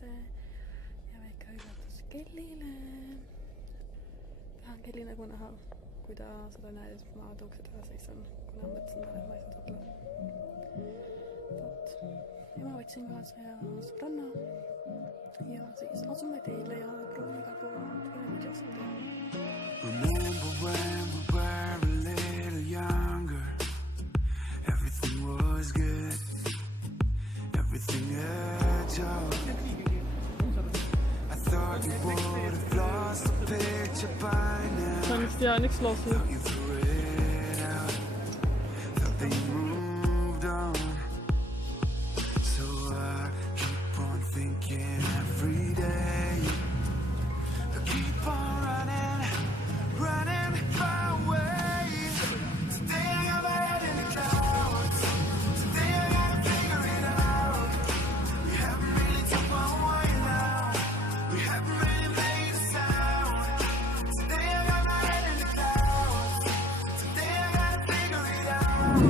ülesse ja väike hõigatus kellile. Tahan kelli nagu näha, kui ta seda näed, siis ma tuuksid ära seisan, kuna mõtlesin talle, et ma ei saa tulla. Vot. Ja ma võtsin kaasa ja sõbranna ja siis asume teile ja proovin igal pool videosid teha. Remember when we were a little younger, everything was good, everything a joke. I thought you would have lost the picture by now. Sanki yani slow. You threw it out, thought that you moved on. So I keep on thinking every day, I keep on running, running far away. Today I got my head in the clouds, today I gotta figure it out. We haven't really took one way now, we haven't really made a sound. Today I got my head in the clouds, today I gotta figure it out.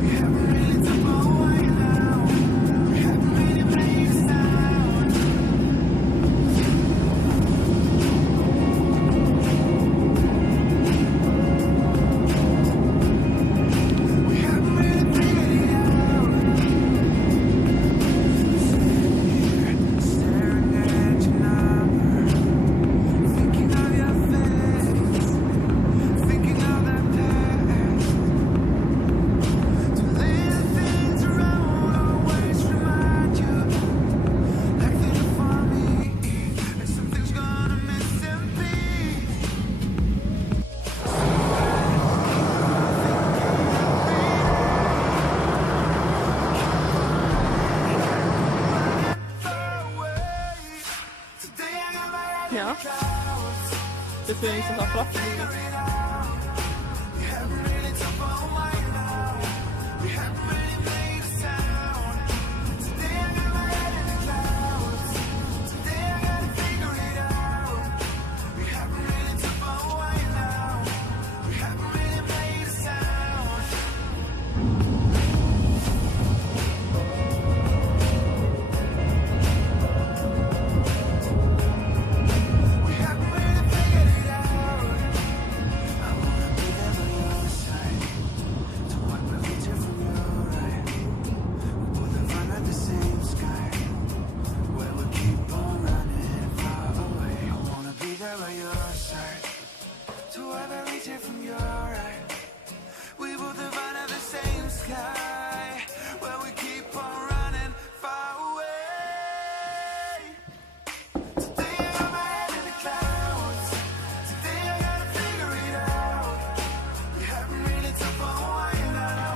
We haven't really took one way now, we haven't really made a sound. We haven't really figured it out. Staring at your number, thinking of your face, thinking of that past. To little things around always remind you, like they do for me, like something's gonna miss and be. Today I got my head in Ja, the clouds. det ser inte så bra. We haven't really took one way now, we haven't really made a sound. Today I got my head in the clouds, today I gotta figure it out. We haven't really took one way now, we haven't really made a sound. We haven't really figured it out. I wanna be there by your side, to wipe my future from your right. We both have run at the same sky, where we keep on running far away. I wanna be there by your side, to wipe my future from your right. We both have run at the same sky, where we keep on running far away. Today I got my head in the clouds, today I gotta figure it out. We haven't really took one way now,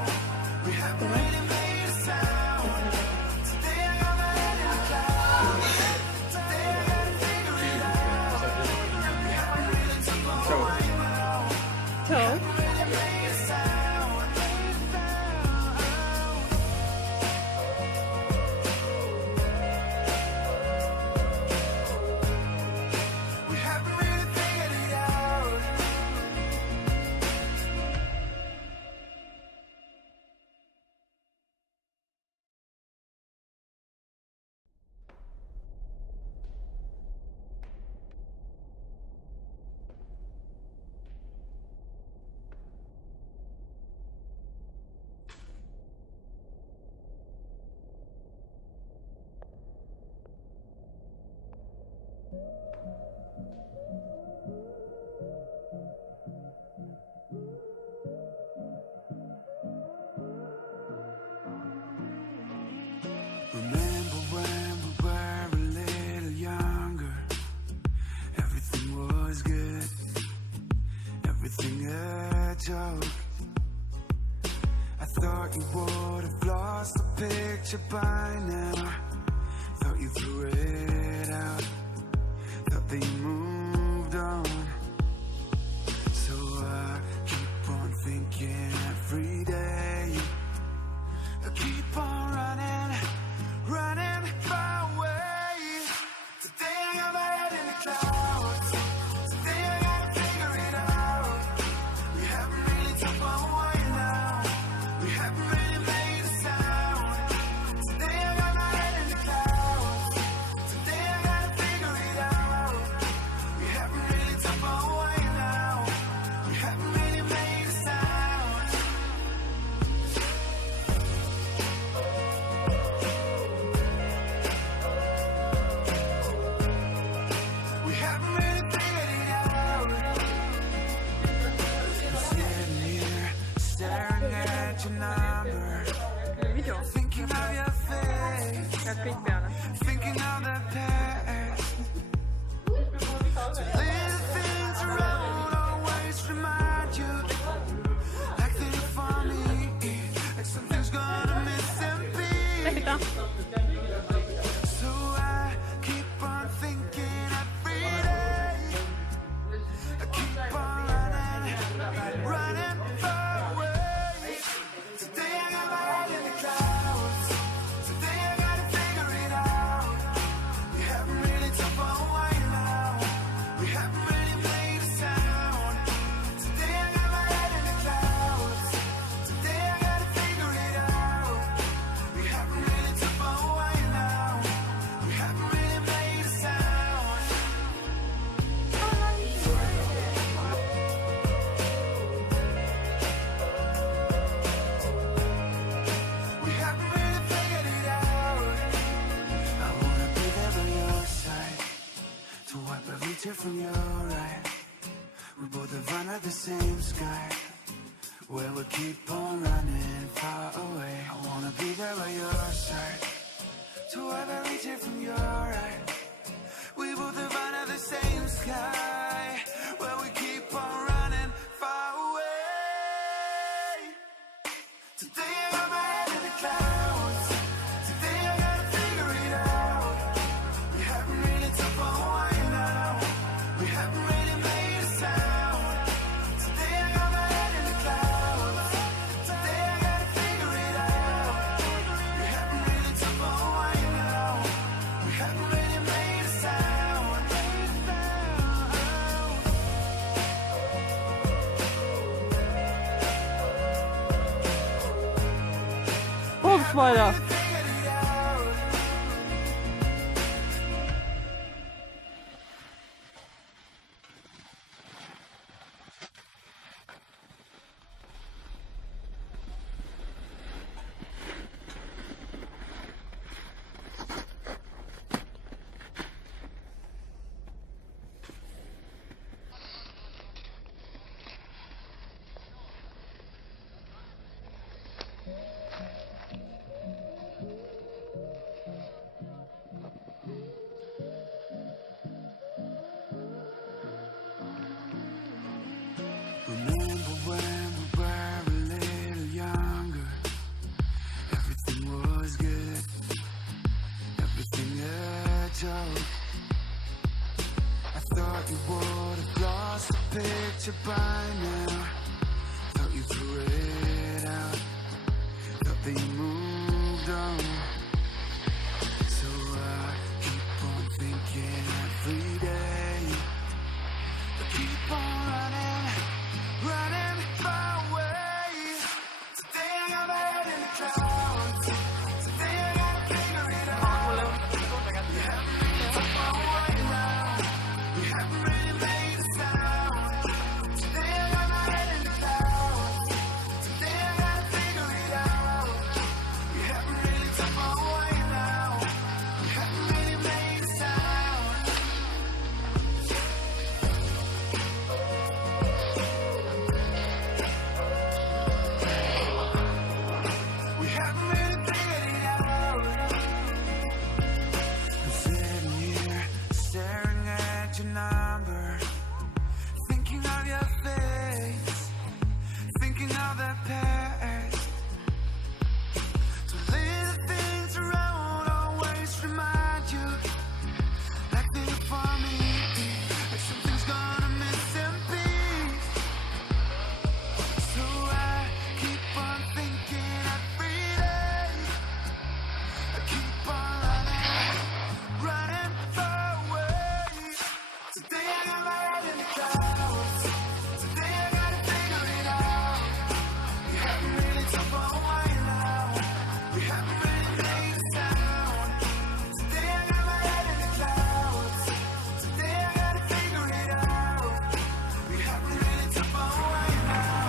we haven't really made a sound. Today I got my head in the clouds, today I gotta figure it out. We haven't really took one way now, Ciao. really made a sound. We haven't really figured it out. Remember when we were a little younger, everything was good, everything a joke. I thought you would have lost the picture by now, thought you threw it out, thought that you moved on. So I keep on thinking every day, I keep on running, running far away. Today I got my head in the clouds, today I gotta figure it out. We haven't really took one way now, we haven't really made a sound. Today I got my head in the clouds, Titta. So I keep on thinking every day. I keep on running far away. Today I got my head in the clouds. Today I gotta figure it out. We haven't really talked for a while now. We haven't really made a sound. Today I got my head in the clouds. Today I gotta figure it out. We haven't really talked for a while now. We haven't really made a sound. We haven't really figured it out. I wanna be there by your side, to wipe every tear from your eye. We both have run at the same sky, where we keep on running far away. I wanna be there by your side, to wipe every tear from your eye. We both have run at the same sky, where we keep on running far away. Today I got my head in the clouds. Today I gotta figure it out. We haven't really talked for a while now. We haven't really made a sound. Today I got my head in the clouds. Today I gotta figure it out. We haven't really talked for a while now. We haven't really made a sound. Volkswagen. Figured it out. Remember when we were a little younger, everything was good, everything a joke. I thought you would have lost the picture by now. Thought you threw it out, thought that you moved on. So I keep on thinking every day, I keep on running far away. Today I got my head in the clouds. Today I gotta figure it out. We haven't really talked for a while now. We haven't really made a sound. Today I got my head in the clouds. Today I gotta figure it out. We haven't really talked for a while now. We haven't really made a sound. We haven't really figured it out. I'm sitting here staring at your number, thinking of your face, thinking of the past. So little things around always remind you, like they're for me, like something's gonna miss and piece. So I keep on thinking every day. I keep on running far away. Today I got my head in the clouds. Today I gotta figure it out. We haven't really talked for a while now. We haven't really made a sound. Today I got my head in the clouds. Today I gotta figure it out. We haven't really talked for a while now.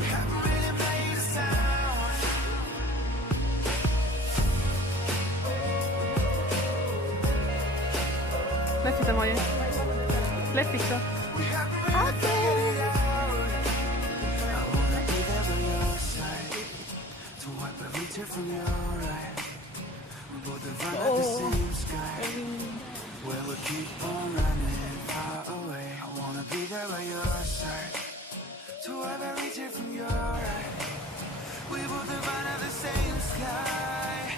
We haven't really made a sound. Läffigt den var ju. Läffigt så. We haven't really figured it out. I wanna be there by your side, to wipe every tear from your eye. We both have run at the same sky, where we keep on running far away. I wanna be there by your side, to wipe every tear from your eye. We both have run at the same sky,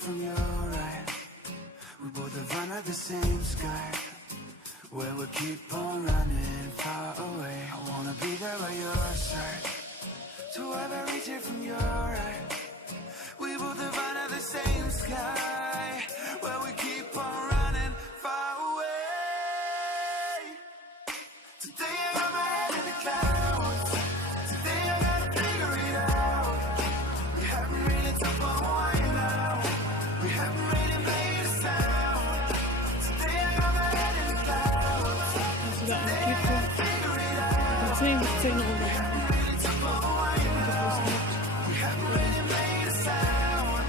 from your right. We both have under the same sky, where we keep on running far away. I wanna be there by your side, to ever reach it from your right. We both have under the same sky, where we keep on running far away. Today I got my head in the clouds. Today I gotta figure it out. We haven't really talked for a while now. We haven't really made a sound. Today I got my head in the clouds. Also da Today I gotta figure it out. 10 bis 10 Euro. Really talked for a while now. We haven't really made a sound.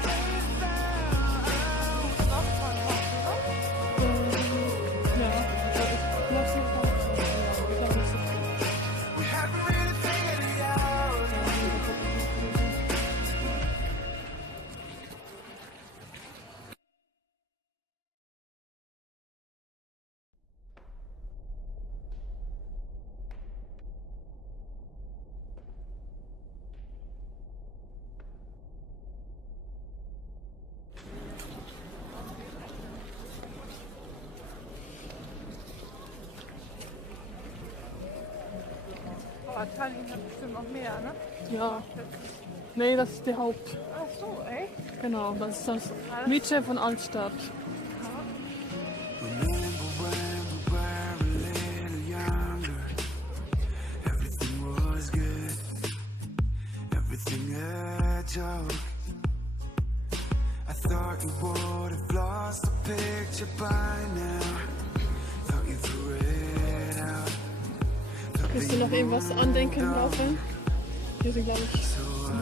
We haven't really figured it out. Aber Tallinn hat bestimmt noch mehr, ne? Ja. Nee, das ist die Haupt. Ach so, echt? Genau, das ist das Mitte von Altstadt. Remember when we were a little younger, everything was good, everything a joke. I thought you would have lost the picture by now, thought you threw it out. Willst du noch irgendwas andenken laufen? Hier sind, glaube ich,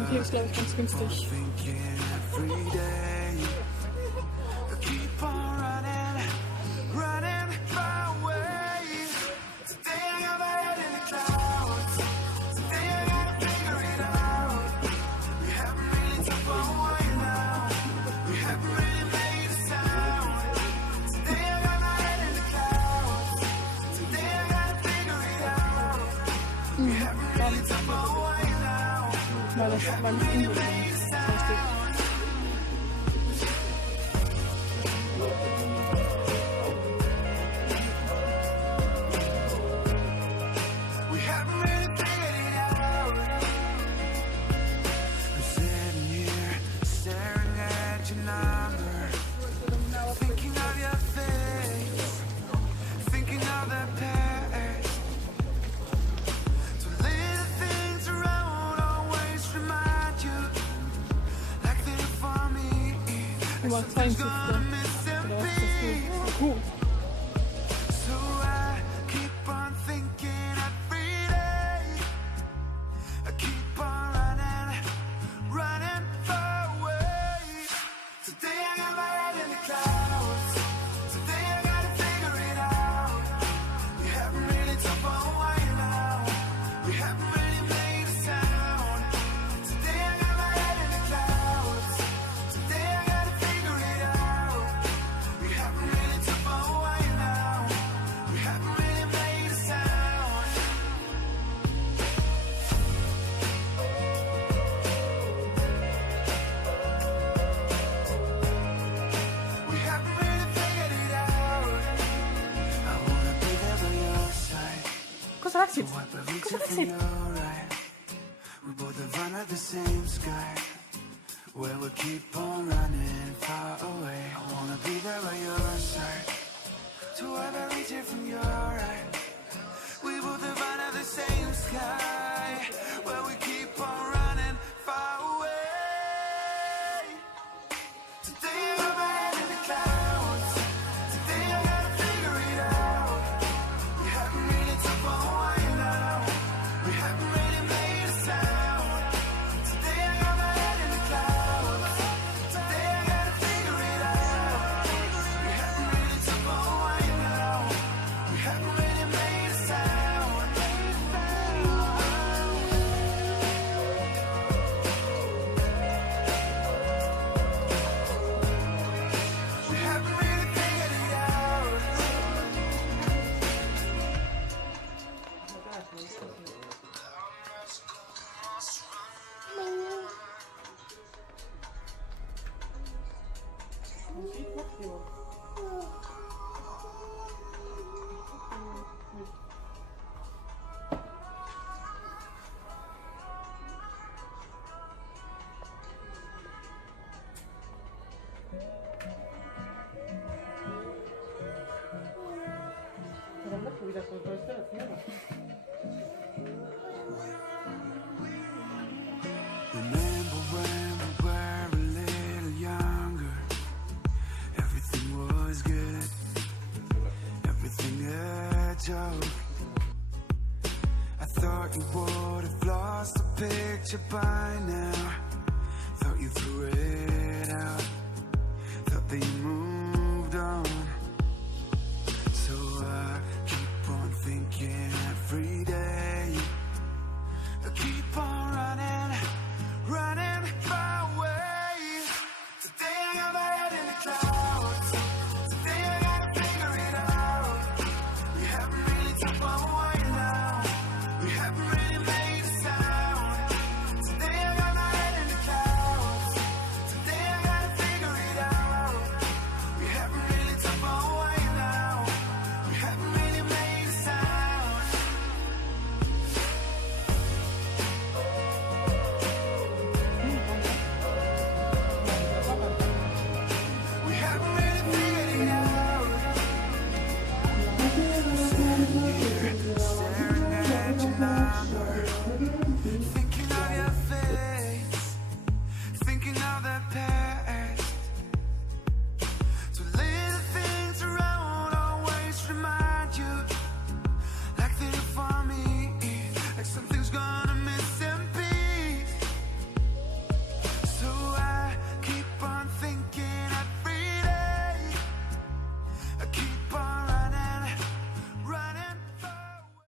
hier ist, glaube ich, ganz günstig. Thinking every day, keep on running, running far away. Today I got my head in the clouds. Today I gotta figure it out. We haven't really talked for a while now. We haven't really made a sound. Today I got my head in the clouds. Today I gotta figure it out. We haven't really talked for a while now. Weil das beim Inbund ist. We haven't really figured it out. I'm sitting here staring at your number, thinking of your face, thinking of the past. So little things around always remind you, like they do for me. Nummer Something's 72. gonna miss and Oder was ist be. das so? Gut. So I keep on thinking every day. I keep on running, running far away. Today I got my head in the clouds. Today I gotta figure it out. We haven't really talked for a while now. We haven't really made a sound. Today I got my head in the clouds. Today I gotta figure it out. We haven't really talked for a while now. We haven't really made a sound. We haven't really figured it out. I wanna be there by your side. Cosa To wipe every tear from wechselt? your eye. We both have under the same sky, where we keep on running far away. I wanna be there by your side, to ever reach it from your right. We both have under the same sky, where we keep on running far away. Today I got my head in the clouds. Today I gotta figure it out. We haven't really talked for a while now. We haven't really made a sound. Today I got my head in the clouds. Today I gotta figure it out. We haven't really talked for a while now. We haven't really made a sound. Remember when we were a little younger, everything was good, everything a joke. I thought you would have lost the picture by now, thought you threw it out, thought that you moved